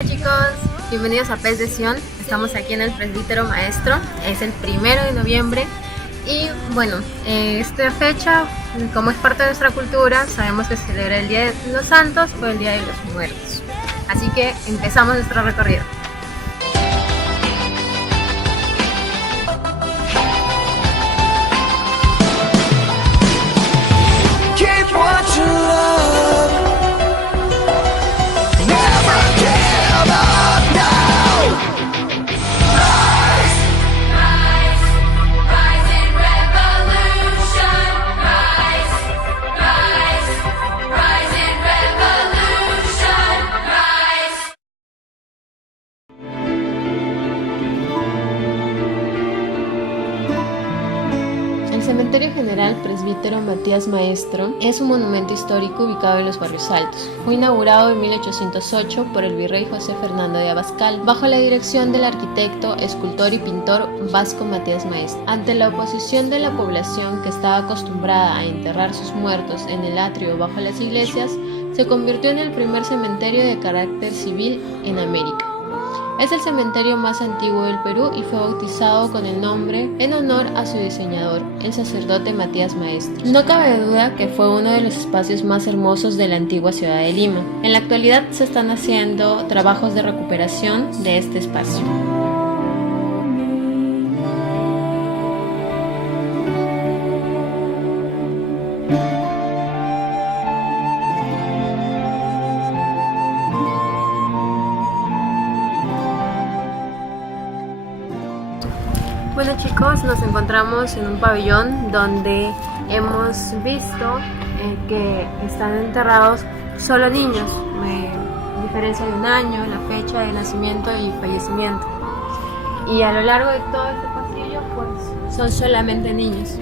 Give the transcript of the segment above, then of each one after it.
Hola chicos, bienvenidos a Pez de Sion. Estamos aquí en el Presbítero Maestro. Es el 1 de noviembre y bueno, esta fecha, como es parte de nuestra cultura, sabemos que se celebra el Día de los Santos o el Día de los Muertos. Así que empezamos nuestro recorrido. El Cementerio General Presbítero Matías Maestro es un monumento histórico ubicado en los Barrios Altos. Fue inaugurado en 1808 por el virrey José Fernando de Abascal, bajo la dirección del arquitecto, escultor y pintor Vasco Matías Maestro. Ante la oposición de la población, que estaba acostumbrada a enterrar sus muertos en el atrio bajo las iglesias, se convirtió en el primer cementerio de carácter civil en América. Es el cementerio más antiguo del Perú y fue bautizado con el nombre en honor a su diseñador, el sacerdote Matías Maestro. No cabe duda que fue uno de los espacios más hermosos de la antigua ciudad de Lima. En la actualidad se están haciendo trabajos de recuperación de este espacio. Bueno chicos, nos encontramos en un pabellón donde hemos visto que están enterrados solo niños, diferencia de un año, la fecha de nacimiento y fallecimiento. Y a lo largo de todo este pasillo pues son solamente niños.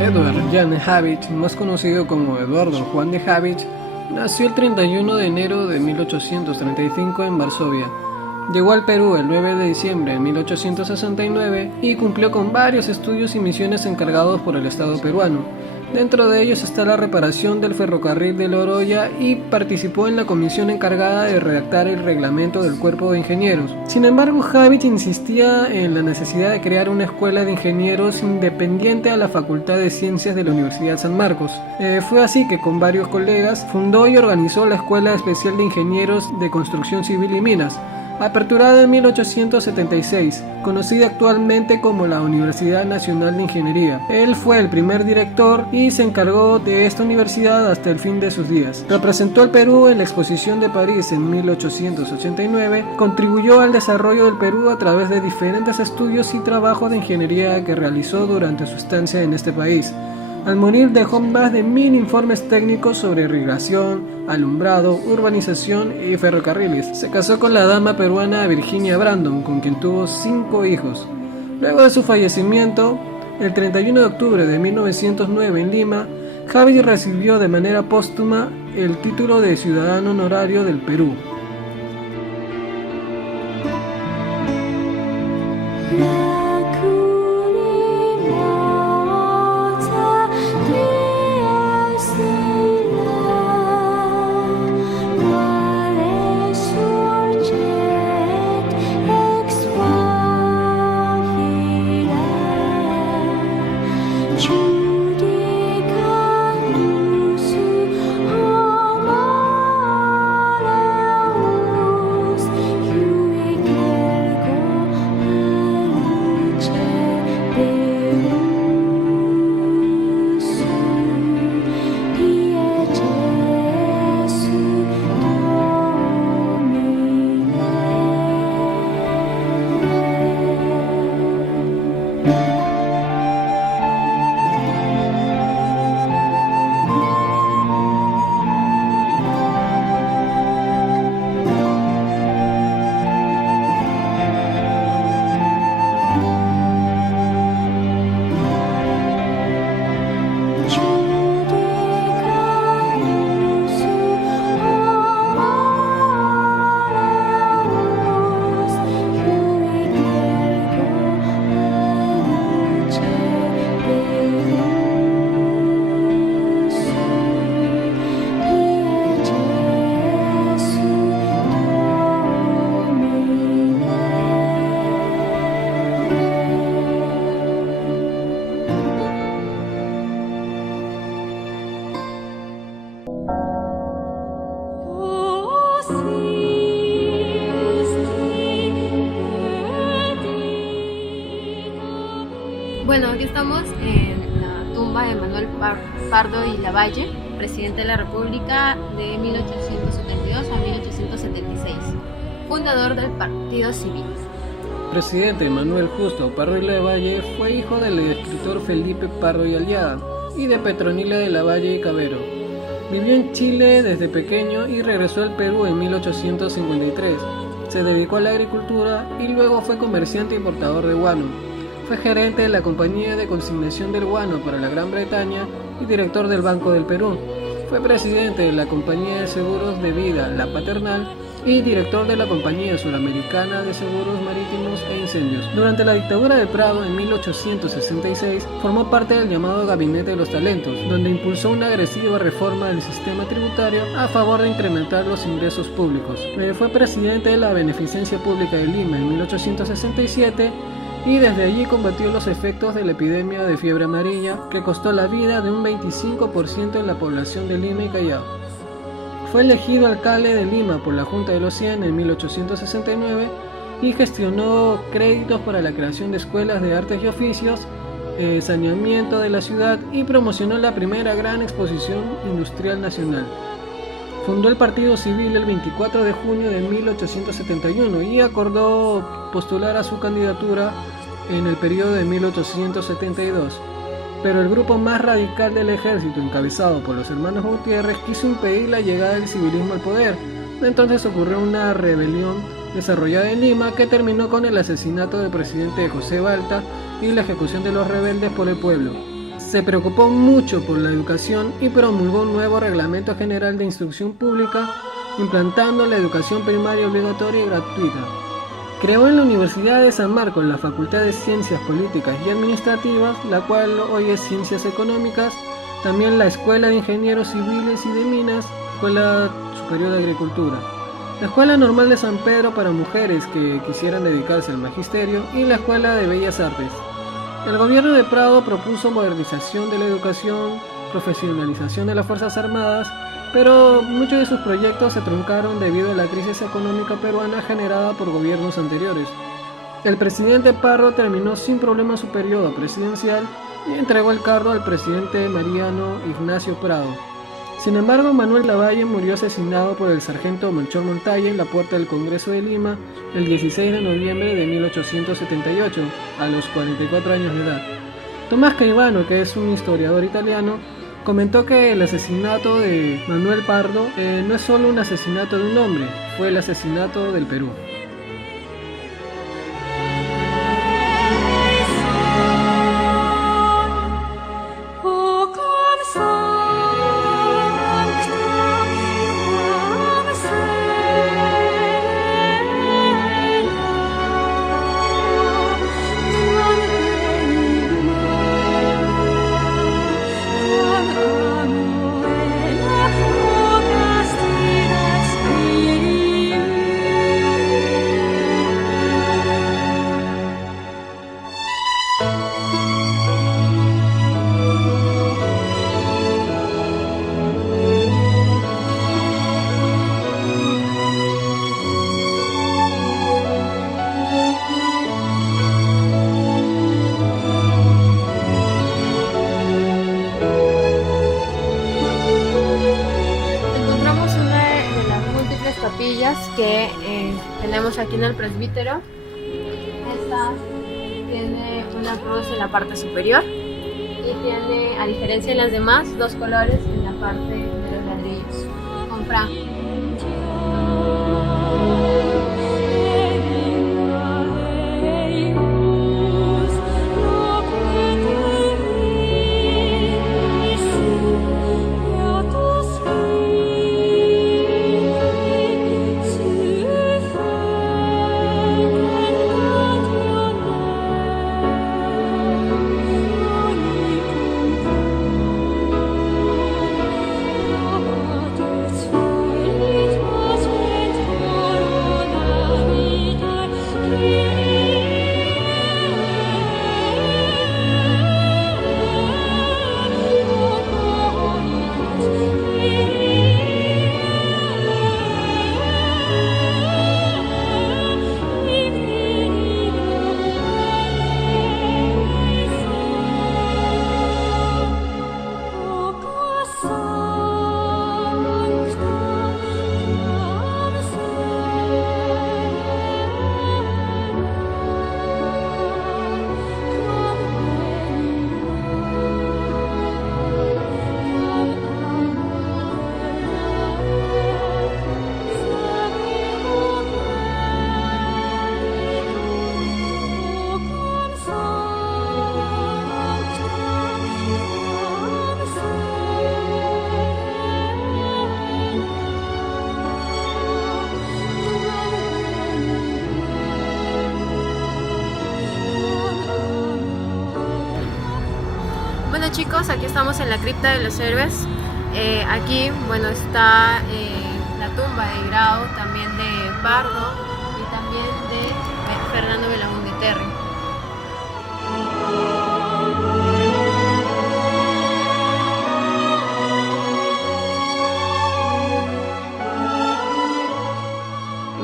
Edward Jan Habich, más conocido como Eduardo Juan de Habich, nació el 31 de enero de 1835 en Varsovia. Llegó al Perú el 9 de diciembre de 1869 y cumplió con varios estudios y misiones encargados por el Estado peruano. Dentro de ellos está la reparación del ferrocarril de Loroya y participó en la comisión encargada de redactar el reglamento del Cuerpo de Ingenieros. Sin embargo, Habich insistía en la necesidad de crear una escuela de ingenieros independiente a la Facultad de Ciencias de la Universidad San Marcos. Fue así que con varios colegas fundó y organizó la Escuela Especial de Ingenieros de Construcción Civil y Minas, aperturada en 1876, conocida actualmente como la Universidad Nacional de Ingeniería. Él fue el primer director y se encargó de esta universidad hasta el fin de sus días. Representó al Perú en la Exposición de París en 1889, contribuyó al desarrollo del Perú a través de diferentes estudios y trabajos de ingeniería que realizó durante su estancia en este país. Al morir dejó más de 1000 informes técnicos sobre irrigación, alumbrado, urbanización y ferrocarriles. Se casó con la dama peruana Virginia Brandon, con quien tuvo 5 hijos. Luego de su fallecimiento, el 31 de octubre de 1909 en Lima, Habich recibió de manera póstuma el título de Ciudadano Honorario del Perú. Bueno, aquí estamos en la tumba de Manuel Pardo y Lavalle, presidente de la República de 1872 a 1876, fundador del Partido Civil. Presidente Manuel Justo Pardo y Lavalle fue hijo del escritor Felipe Pardo y Aliaga y de Petronila de Lavalle y Cabero. Vivió en Chile desde pequeño y regresó al Perú en 1853. Se dedicó a la agricultura y luego fue comerciante y importador de guano. Fue gerente de la Compañía de Consignación del Guano para la Gran Bretaña y director del Banco del Perú. Fue presidente de la Compañía de Seguros de Vida La Paternal y director de la Compañía Suramericana de Seguros Marítimos e Incendios. Durante la dictadura de Prado en 1866 formó parte del llamado Gabinete de los Talentos, donde impulsó una agresiva reforma del sistema tributario a favor de incrementar los ingresos públicos. Fue presidente de la Beneficencia Pública de Lima en 1867 y desde allí combatió los efectos de la epidemia de fiebre amarilla que costó la vida de un 25% en la población de Lima y Callao. Fue elegido alcalde de Lima por la Junta de los 100 en 1869 y gestionó créditos para la creación de escuelas de artes y oficios, saneamiento de la ciudad y promocionó la primera gran exposición industrial nacional. Fundó el Partido Civil el 24 de junio de 1871 y acordó postular a su candidatura en el periodo de 1872. Pero el grupo más radical del ejército, encabezado por los hermanos Gutiérrez, quiso impedir la llegada del civilismo al poder. Entonces ocurrió una rebelión desarrollada en Lima que terminó con el asesinato del presidente José Balta y la ejecución de los rebeldes por el pueblo. Se preocupó mucho por la educación y promulgó un nuevo Reglamento General de Instrucción Pública, implantando la educación primaria obligatoria y gratuita. Creó en la Universidad de San Marcos la Facultad de Ciencias Políticas y Administrativas, la cual hoy es Ciencias Económicas, también la Escuela de Ingenieros Civiles y de Minas, Escuela Superior de Agricultura, la Escuela Normal de San Pedro para mujeres que quisieran dedicarse al magisterio y la Escuela de Bellas Artes. El gobierno de Prado propuso modernización de la educación, profesionalización de las Fuerzas Armadas, pero muchos de sus proyectos se truncaron debido a la crisis económica peruana generada por gobiernos anteriores. El presidente Pardo terminó sin problema su periodo presidencial y entregó el cargo al presidente Mariano Ignacio Prado. Sin embargo, Manuel Lavalle murió asesinado por el sargento Melchor Montalle en la puerta del Congreso de Lima el 16 de noviembre de 1878, a los 44 años de edad. Tomás Caivano, que es un historiador italiano, comentó que el asesinato de Manuel Pardo no es solo un asesinato de un hombre, fue el asesinato del Perú. que tenemos aquí en el presbítero. Esta tiene una cruz en la parte superior y tiene, a diferencia de las demás, dos colores en la parte de los ladrillos, con franja. Bueno chicos, aquí estamos en la cripta de los héroes. Aquí, bueno, está la tumba de Grao, también de Pardo y también de Fernando Belaúnde Terry.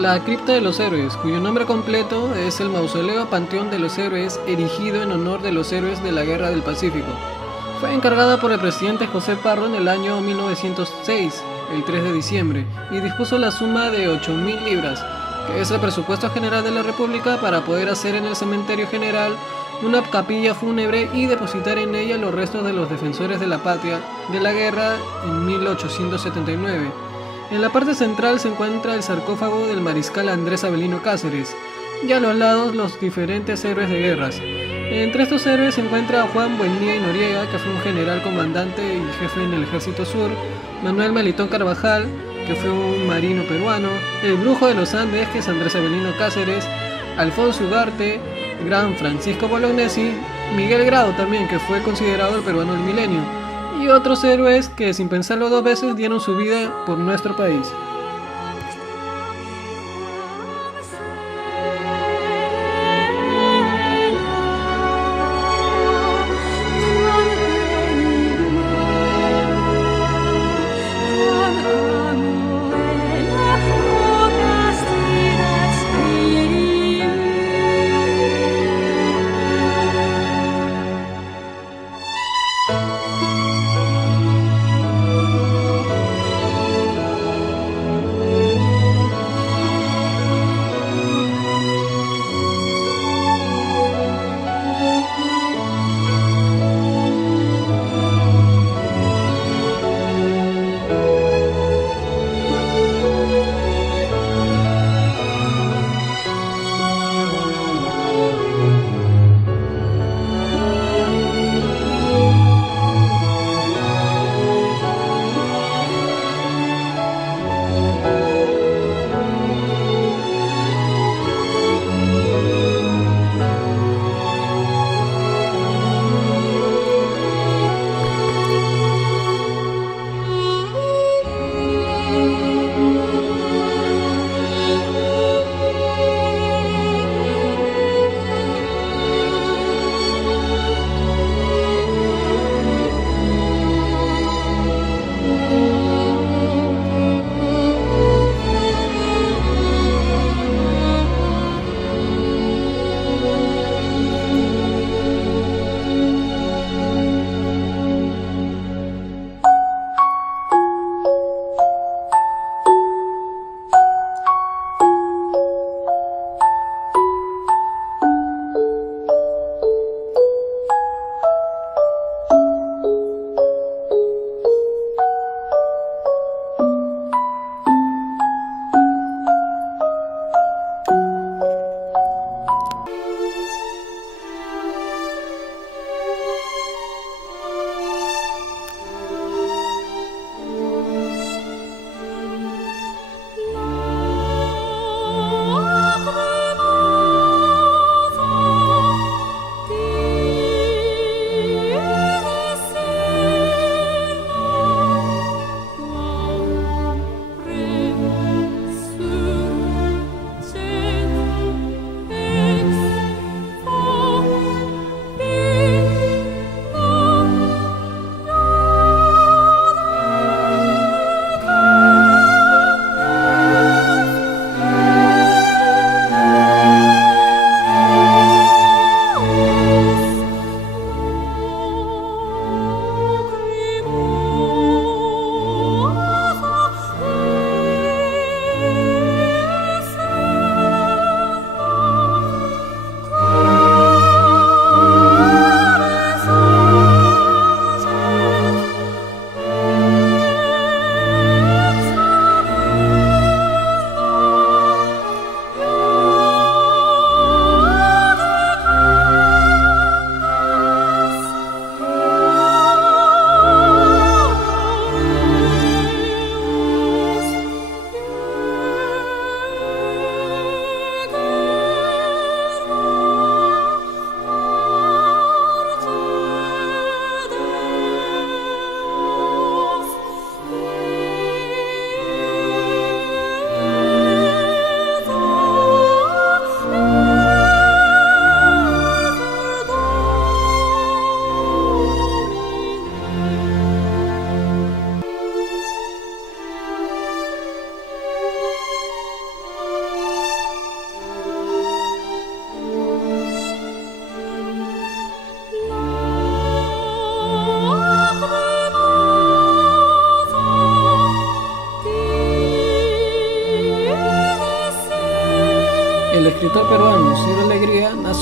La cripta de los héroes, cuyo nombre completo es el Mausoleo Panteón de los Héroes, erigido en honor de los héroes de la Guerra del Pacífico. Fue encargada por el presidente José Pardo en el año 1906, el 3 de diciembre, y dispuso la suma de 8.000 libras, que es el presupuesto general de la República, para poder hacer en el cementerio general una capilla fúnebre y depositar en ella los restos de los defensores de la patria de la guerra en 1879. En la parte central se encuentra el sarcófago del mariscal Andrés Avelino Cáceres, y a los lados los diferentes héroes de guerras. Entre estos héroes se encuentra Juan Buendía y Noriega, que fue un general comandante y jefe en el Ejército Sur, Manuel Melitón Carvajal, que fue un marino peruano, el Brujo de los Andes, que es Andrés Avelino Cáceres, Alfonso Ugarte, gran Francisco Bolognesi, Miguel Grau también, que fue considerado el peruano del milenio, y otros héroes que sin pensarlo dos veces dieron su vida por nuestro país.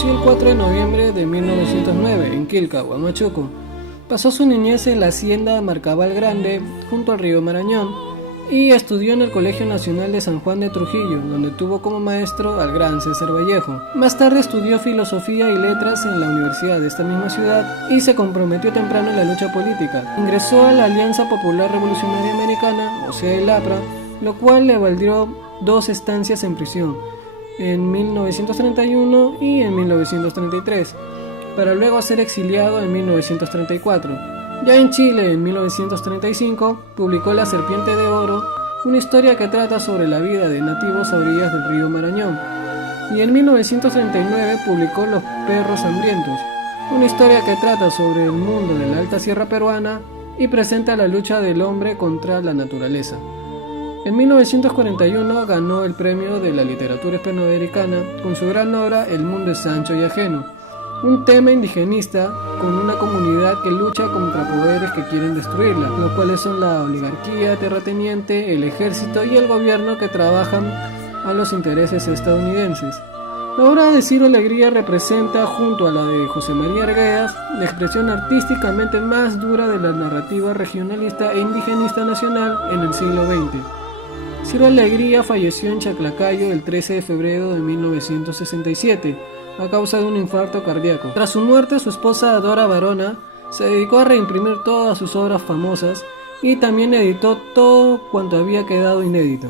Nació el 4 de noviembre de 1909 en Quilca, Huamachuco. Pasó su niñez en la hacienda Marcabal Grande, junto al río Marañón, y estudió en el Colegio Nacional de San Juan de Trujillo, donde tuvo como maestro al gran César Vallejo. Más tarde estudió Filosofía y Letras en la Universidad de esta misma ciudad y se comprometió temprano en la lucha política. Ingresó a la Alianza Popular Revolucionaria Americana, o sea el APRA, lo cual le valió 2 estancias en prisión, en 1931 y en 1933, para luego ser exiliado en 1934. Ya en Chile, en 1935, publicó La Serpiente de Oro, una historia que trata sobre la vida de nativos a orillas del río Marañón. Y en 1939 publicó Los Perros Hambrientos, una historia que trata sobre el mundo de la alta sierra peruana y presenta la lucha del hombre contra la naturaleza. En 1941 ganó el premio de la literatura hispanoamericana con su gran obra El mundo es ancho y ajeno, un tema indigenista con una comunidad que lucha contra poderes que quieren destruirla, los cuales son la oligarquía terrateniente, el ejército y el gobierno que trabajan a los intereses estadounidenses. La obra de Ciro Alegría representa, junto a la de José María Arguedas, la expresión artísticamente más dura de la narrativa regionalista e indigenista nacional en el siglo XX. Ciro Alegría falleció en Chaclacayo el 13 de febrero de 1967 a causa de un infarto cardíaco. Tras su muerte, su esposa Dora Barona se dedicó a reimprimir todas sus obras famosas y también editó todo cuanto había quedado inédito.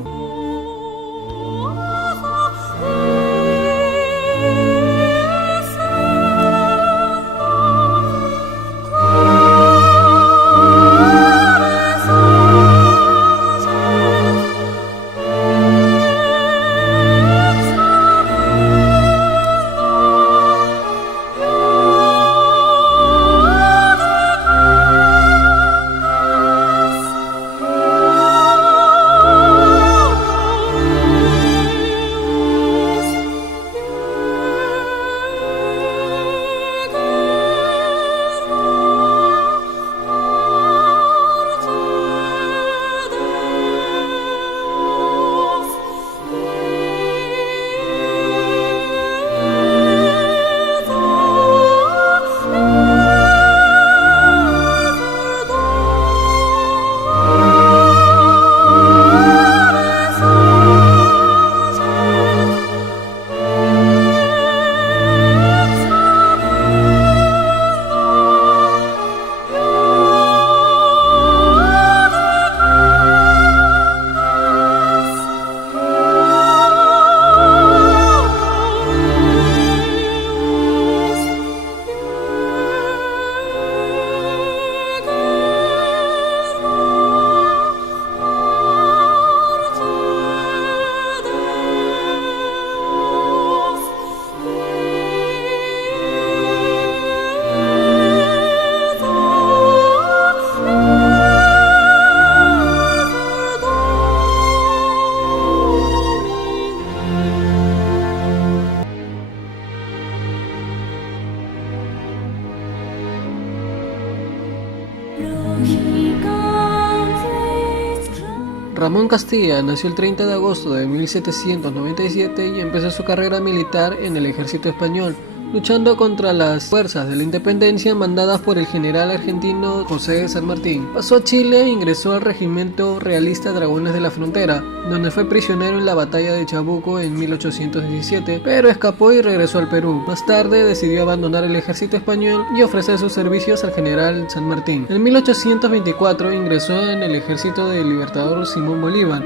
Ramón Castilla nació el 30 de agosto de 1797 y empezó su carrera militar en el ejército español, luchando contra las fuerzas de la independencia mandadas por el general argentino José de San Martín. Pasó a Chile e ingresó al regimiento realista Dragones de la Frontera, donde fue prisionero en la batalla de Chabuco en 1817, pero escapó y regresó al Perú. Más tarde decidió abandonar el ejército español y ofrecer sus servicios al general San Martín. En 1824 ingresó en el ejército del libertador Simón Bolívar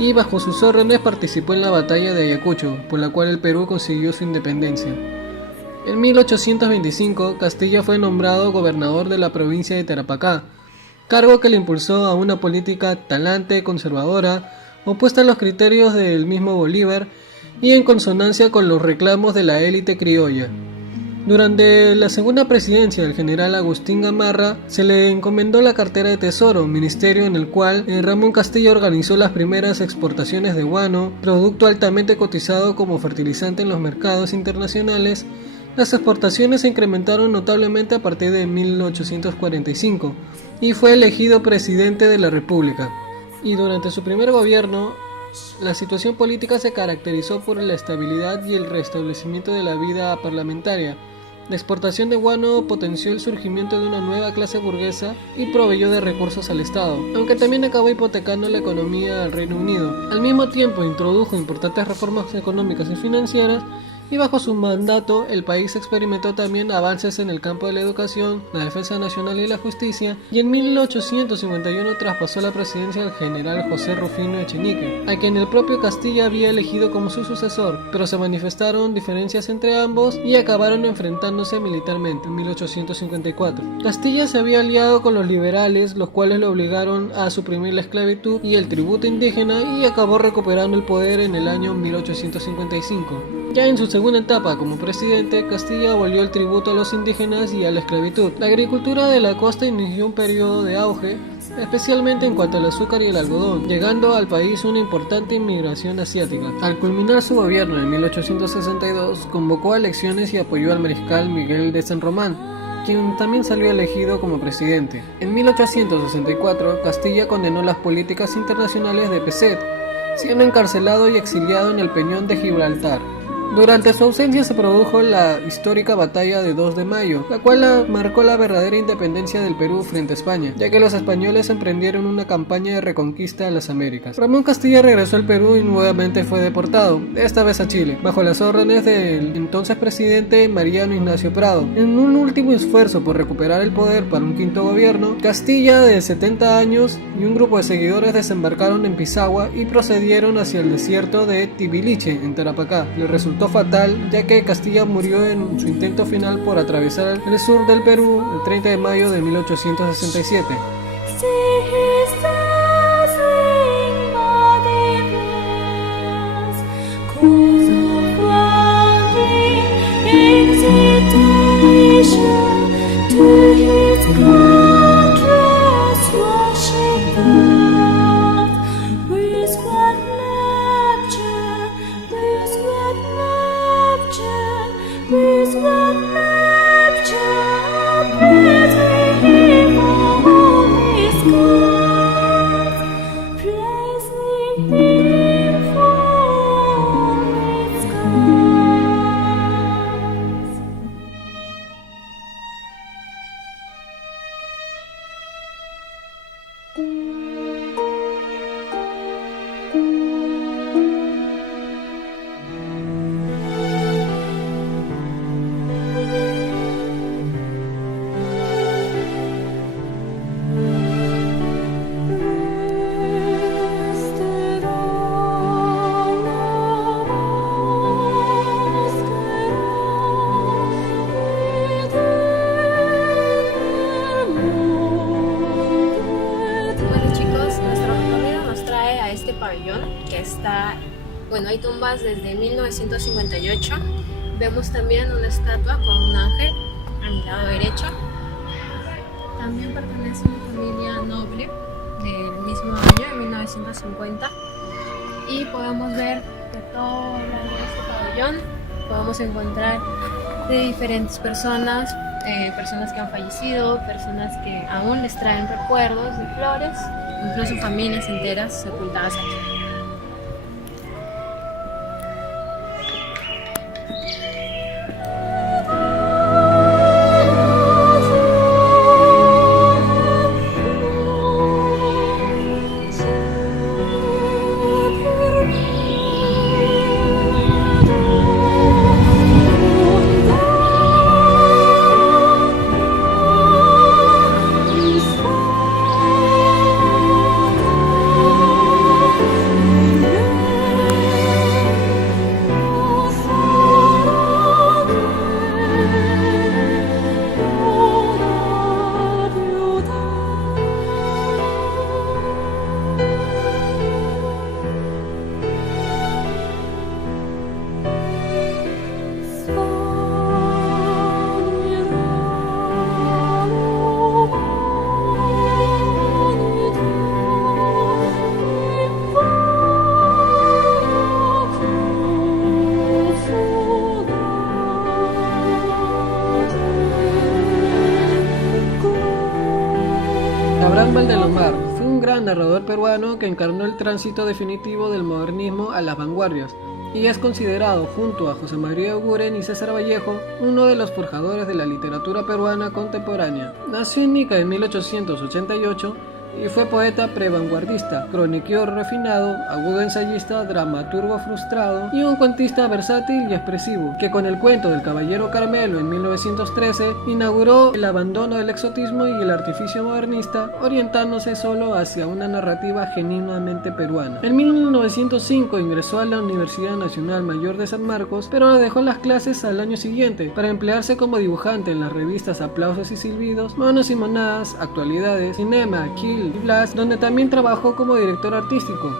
y bajo sus órdenes participó en la batalla de Ayacucho, por la cual el Perú consiguió su independencia. En 1825, Castilla fue nombrado gobernador de la provincia de Tarapacá, cargo que le impulsó a una política talante, conservadora, opuesta a los criterios del mismo Bolívar y en consonancia con los reclamos de la élite criolla. Durante la segunda presidencia del general Agustín Gamarra, se le encomendó la cartera de Tesoro, ministerio en el cual Ramón Castilla organizó las primeras exportaciones de guano, producto altamente cotizado como fertilizante en los mercados internacionales. Las exportaciones se incrementaron notablemente a partir de 1845 y fue elegido presidente de la República. Y durante su primer gobierno La situación política se caracterizó por la estabilidad y el restablecimiento de la vida parlamentaria. La exportación de guano potenció el surgimiento de una nueva clase burguesa y proveyó de recursos al Estado, aunque también acabó hipotecando la economía al Reino Unido. Al mismo tiempo introdujo importantes reformas económicas y financieras, y bajo su mandato el país experimentó también avances en el campo de la educación, la defensa nacional y la justicia, y en 1851 traspasó la presidencia al general José Rufino Echenique, a quien el propio Castilla había elegido como su sucesor, pero se manifestaron diferencias entre ambos y acabaron enfrentándose militarmente en 1854. Castilla se había aliado con los liberales, los cuales lo obligaron a suprimir la esclavitud y el tributo indígena, y acabó recuperando el poder en el año 1855. Ya en su segunda etapa como presidente, Castilla abolió el tributo a los indígenas y a la esclavitud. La agricultura de la costa inició un periodo de auge, especialmente en cuanto al azúcar y el algodón, llegando al país una importante inmigración asiática. Al culminar su gobierno en 1862, convocó a elecciones y apoyó al mariscal Miguel de San Román, quien también salió elegido como presidente. En 1864, Castilla condenó las políticas internacionales de Peset, siendo encarcelado y exiliado en el Peñón de Gibraltar. Durante su ausencia se produjo la histórica batalla de 2 de mayo, la cual marcó la verdadera independencia del Perú frente a España, ya que los españoles emprendieron una campaña de reconquista de las Américas. Ramón Castilla regresó al Perú y nuevamente fue deportado, esta vez a Chile, bajo las órdenes del entonces presidente Mariano Ignacio Prado. En un último esfuerzo por recuperar el poder para un quinto gobierno, Castilla, de 70 años, y un grupo de seguidores desembarcaron en Pisagua y procedieron hacia el desierto de Tibiliche, en Tarapacá. Le resultó fatal, ya que Castilla murió en su intento final por atravesar el sur del Perú el 30 de mayo de 1867. Que está, bueno, hay tumbas desde 1958. Vemos también una estatua con un ángel a mi lado derecho. También pertenece a una familia noble del mismo año, de 1950. Y podemos ver que todo este pabellón podemos encontrar de diferentes personas, personas que han fallecido, personas que aún les traen recuerdos de flores, incluso familias enteras sepultadas aquí. Abraham Valdelomar fue un gran narrador peruano que encarnó el tránsito definitivo del modernismo a las vanguardias y es considerado, junto a José María Uguren y César Vallejo, uno de los forjadores de la literatura peruana contemporánea. Nació en Ica en 1888 y fue poeta prevanguardista, croniqueador refinado, agudo ensayista, dramaturgo frustrado y un cuentista versátil y expresivo, que con el cuento del Caballero Carmelo en 1913 inauguró el abandono del exotismo y el artificio modernista, orientándose solo hacia una narrativa genuinamente peruana. En 1905 ingresó a la Universidad Nacional Mayor de San Marcos, pero dejó las clases al año siguiente para emplearse como dibujante en las revistas Aplausos y Silbidos, Monos y Monadas, Actualidades, Cinema, Kill y Blast, donde también trabajó como director artístico,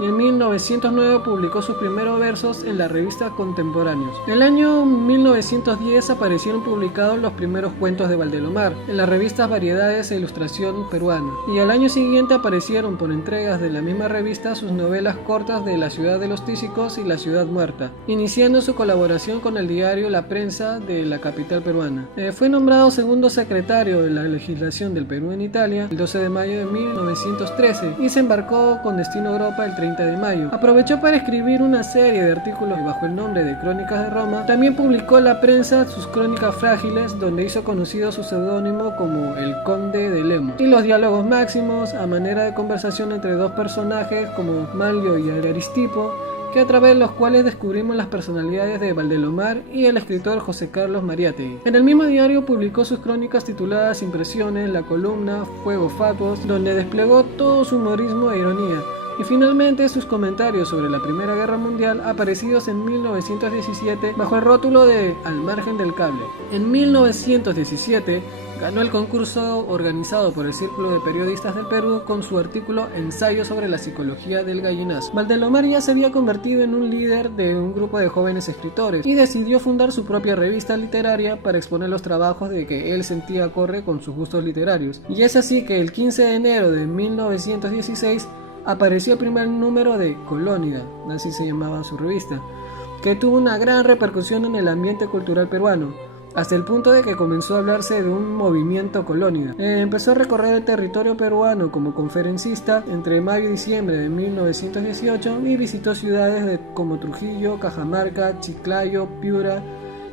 y en 1909 publicó sus primeros versos en la revista Contemporáneos. En el año 1910 aparecieron publicados los primeros cuentos de Valdelomar en las revistas Variedades e Ilustración Peruana, y al año siguiente aparecieron por entregas de la misma revista sus novelas cortas de La ciudad de los tísicos y La ciudad muerta, iniciando su colaboración con el diario La Prensa de la capital peruana. Fue nombrado segundo secretario de la legislación del Perú en Italia el 12 de mayo de 1913 y se embarcó con destino a Europa el 30 de mayo. Aprovechó para escribir una serie de artículos bajo el nombre de Crónicas de Roma. También publicó en La Prensa sus Crónicas Frágiles, donde hizo conocido su seudónimo como el Conde de Lemos, y los diálogos máximos a manera de conversación entre dos personajes como Manlio y Aristipo, que a través de los cuales descubrimos las personalidades de Valdelomar y el escritor José Carlos Mariátegui. En el mismo diario publicó sus crónicas tituladas Impresiones, la columna Fuegos Fatuos, donde desplegó todo su humorismo e ironía, y finalmente sus comentarios sobre la Primera Guerra Mundial, aparecidos en 1917 bajo el rótulo de Al margen del cable. En 1917 ganó el concurso organizado por el Círculo de Periodistas del Perú con su artículo Ensayo sobre la psicología del gallinazo. Valdelomar ya se había convertido en un líder de un grupo de jóvenes escritores y decidió fundar su propia revista literaria para exponer los trabajos de que él sentía acorde con sus gustos literarios. Y es así que el 15 de enero de 1916 apareció el primer número de Colónida, así se llamaba su revista, que tuvo una gran repercusión en el ambiente cultural peruano, hasta el punto de que comenzó a hablarse de un movimiento Colónida. Empezó a recorrer el territorio peruano como conferencista entre mayo y diciembre de 1918 y visitó ciudades como Trujillo, Cajamarca, Chiclayo, Piura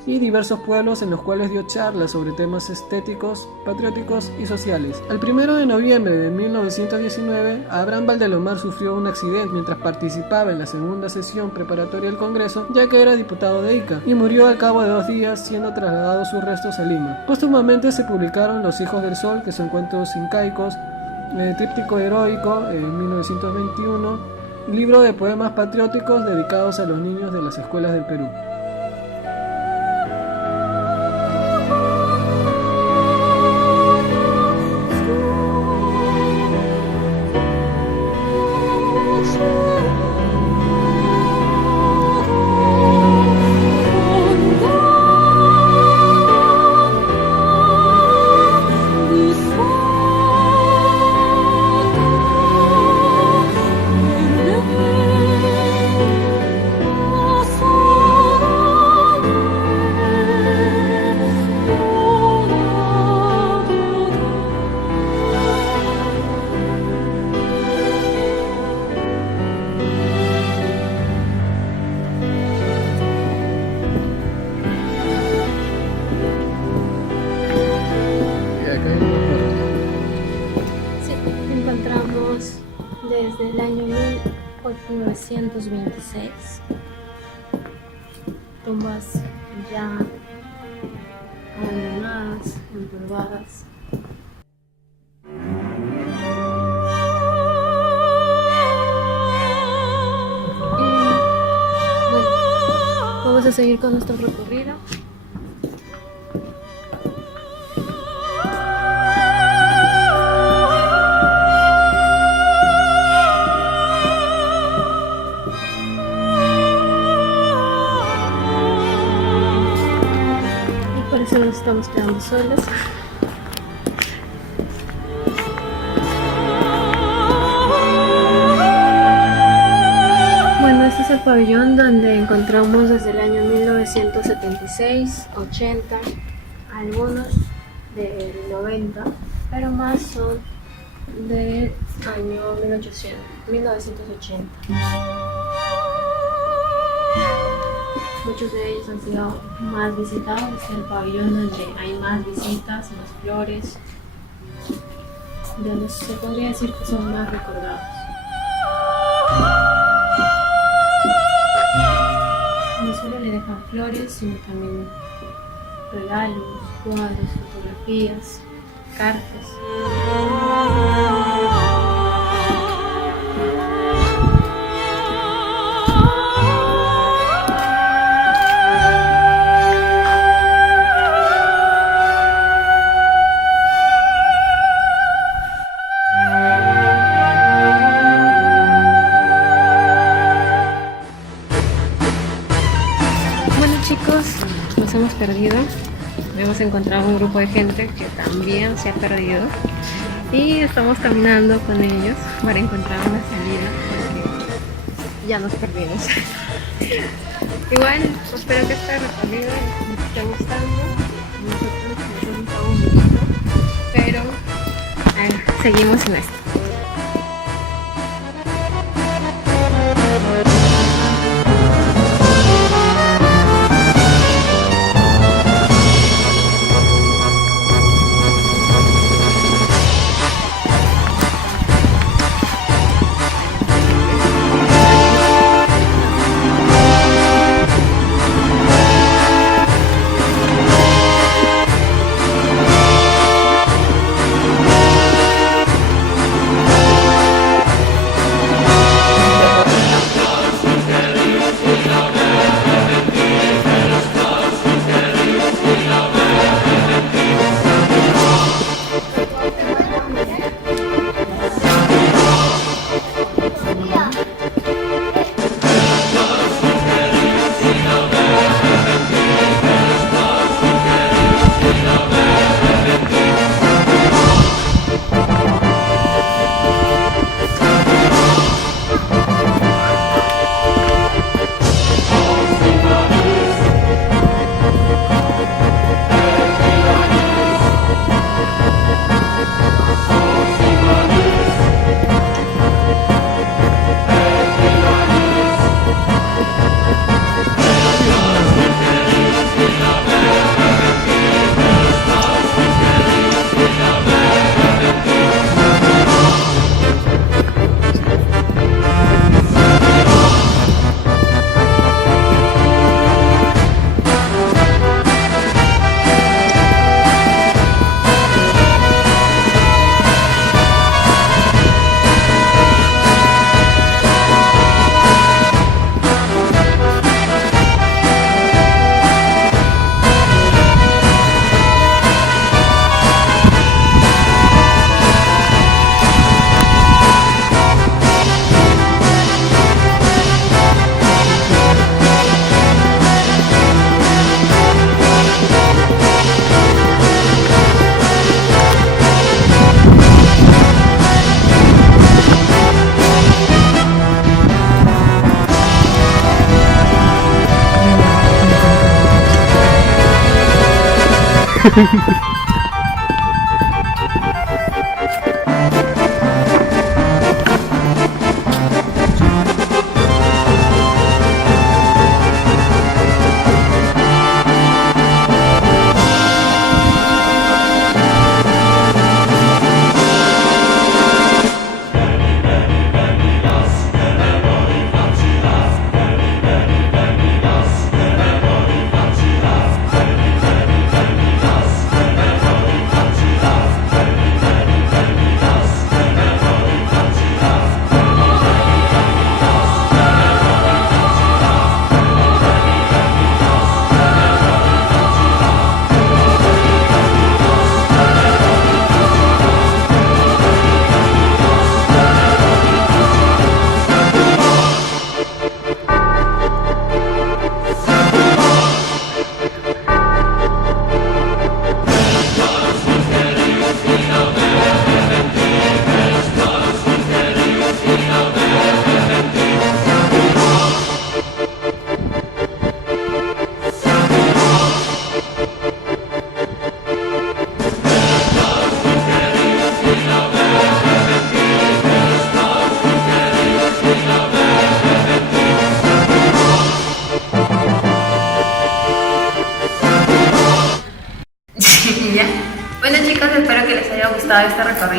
y diversos pueblos en los cuales dio charlas sobre temas estéticos, patrióticos y sociales. El 1 de noviembre de 1919, Abraham Valdelomar sufrió un accidente mientras participaba en la segunda sesión preparatoria del Congreso, ya que era diputado de Ica, y murió al cabo de 2 días, siendo trasladados sus restos a Lima. Póstumamente se publicaron Los Hijos del Sol, que son cuentos incaicos, Tríptico Heroico en 1921, libro de poemas patrióticos dedicados a los niños de las escuelas del Perú. Desde el año 1926, tumbas ya abandonadas, empolvadas. Bueno, vamos a seguir con nuestro recorrido. Nos estamos quedando solos. Bueno, este es el pabellón donde encontramos desde el año 1976, 80, algunos del 90, pero más son del año 1980. Muchos de ellos han sido más visitados. Este es el pabellón donde hay más visitas, más flores, donde se podría decir que son más recordados. No solo le dejan flores, sino también regalos, cuadros, fotografías, cartas. Bueno chicos, nos hemos perdido. Hemos encontrado un grupo de gente que también se ha perdido y estamos caminando con ellos para encontrar una salida porque ya nos perdimos. Igual, espero que este recorrido les esté gustando. Nosotros nos gustamos mucho, pero seguimos en esto.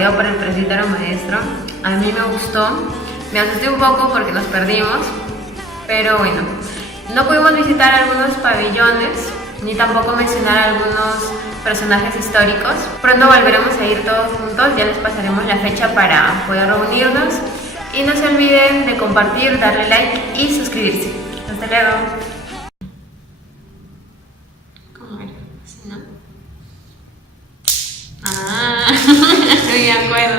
recorrido por el presbítero maestro. A mí me gustó, me asusté un poco porque nos perdimos, pero bueno, no pudimos visitar algunos pabellones, ni tampoco mencionar algunos personajes históricos. Pronto volveremos a ir todos juntos, ya les pasaremos la fecha para poder reunirnos. Y no se olviden de compartir, darle like y suscribirse. Hasta luego. ¿Cómo era? ¿Sí, no? Ah, me acuerdo.